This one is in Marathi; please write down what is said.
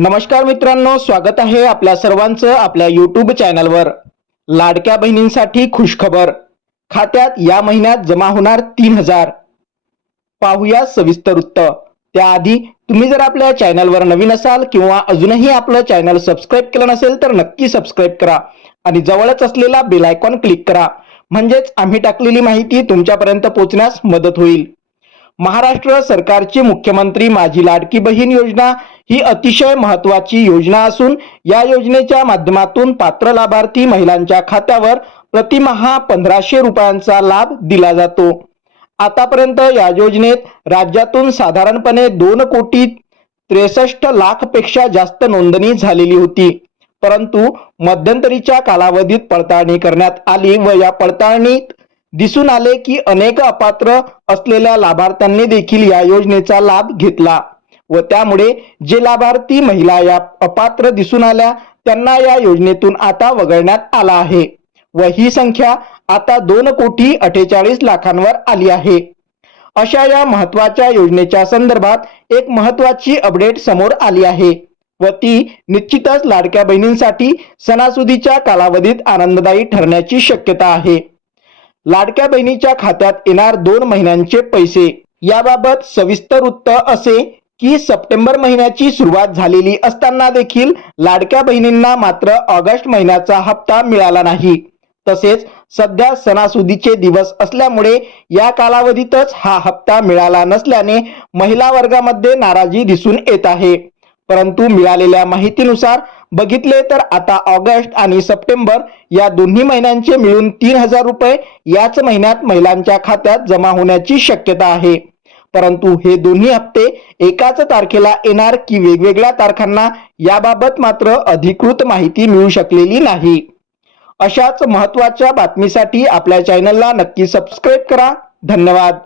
नमस्कार मित्रांनो स्वागत आहे आपल्या सर्वांचं आपल्या यूट्यूब चॅनलवर लाडक्या बहिणींसाठी खुशखबर. खात्यात या महिन्यात जमा होणार तीन हजार. पाहूया सविस्तर वृत्त त्याआधी तुम्ही जर आपल्या चॅनलवर नवीन असाल किंवा अजूनही आपलं चॅनल सबस्क्राईब केलं नसेल तर नक्की सबस्क्राईब करा. आणि जवळच असलेला बेल आयकॉन क्लिक करा. म्हणजेच आम्ही टाकलेली माहिती तुमच्यापर्यंत पोहोचण्यास मदत होईल. महाराष्ट्र सरकारची मुख्यमंत्री माझी लाडकी बहीण योजना ही अतिशय महत्वाची योजना असून या योजनेच्या माध्यमातून पात्र लाभार्थी महिलांच्या खात्यावर प्रतिमहा पंधराशे रुपयांचा लाभ दिला जातो. आतापर्यंत या योजनेत राज्यातून साधारणपणे दोन कोटी त्रेसष्ट लाखपेक्षा जास्त नोंदणी झालेली होती. परंतु मध्यंतरीच्या कालावधीत पडताळणी करण्यात आली व या पडताळणीत दिसून आले की अनेक अपात्र असलेल्या लाभार्थ्यांनी देखील या योजनेचा लाभ घेतला. व त्यामुळे जे लाभार्थी महिला या अपात्र दिसून आल्या त्यांना या योजनेतून आता वगळण्यात आला आहे. व ही संख्या आता दोन कोटी अठ्ठेचाळीस लाखांवर आली आहे. अशा या महत्त्वाच्या योजनेच्या संदर्भात एक महत्वाची अपडेट समोर आली आहे व ती निश्चितच लाडक्या बहिणींसाठी सणासुदीच्या कालावधीत आनंददायी ठरण्याची शक्यता आहे. लाडक्या बहिणीच्या खात्यात येणार दोन महिन्यांचे पैसे याबाबत सविस्तर वृत्त असे की सप्टेंबर महिन्याची सुरुवात झालेली असताना देखील लाडक्या बहिणींना मात्र ऑगस्ट महिन्याचा हप्ता मिळाला नाही. तसेच सध्या सणासुदीचे दिवस असल्यामुळे या कालावधीतच हा हप्ता मिळाला नसल्याने महिला वर्गामध्ये नाराजी दिसून येत आहे. परंतु मिळालेल्या माहितीनुसार बघितले तर आता ऑगस्ट आणि सप्टेंबर या दोन्ही महिन्यांचे मिळून तीन हजार रुपये याच महिन्यात महिलांच्या खात्यात जमा होण्याची शक्यता आहे. परंतु हे दोन्ही हप्ते एकाच तारखेला येणार की वेगवेगळ्या तारखांना याबाबत मात्र अधिकृत माहिती मिळू शकलेली नाही. अशाच महत्त्वाच्या बातमीसाठी आपल्या चॅनलला नक्की सबस्क्राईब करा. धन्यवाद.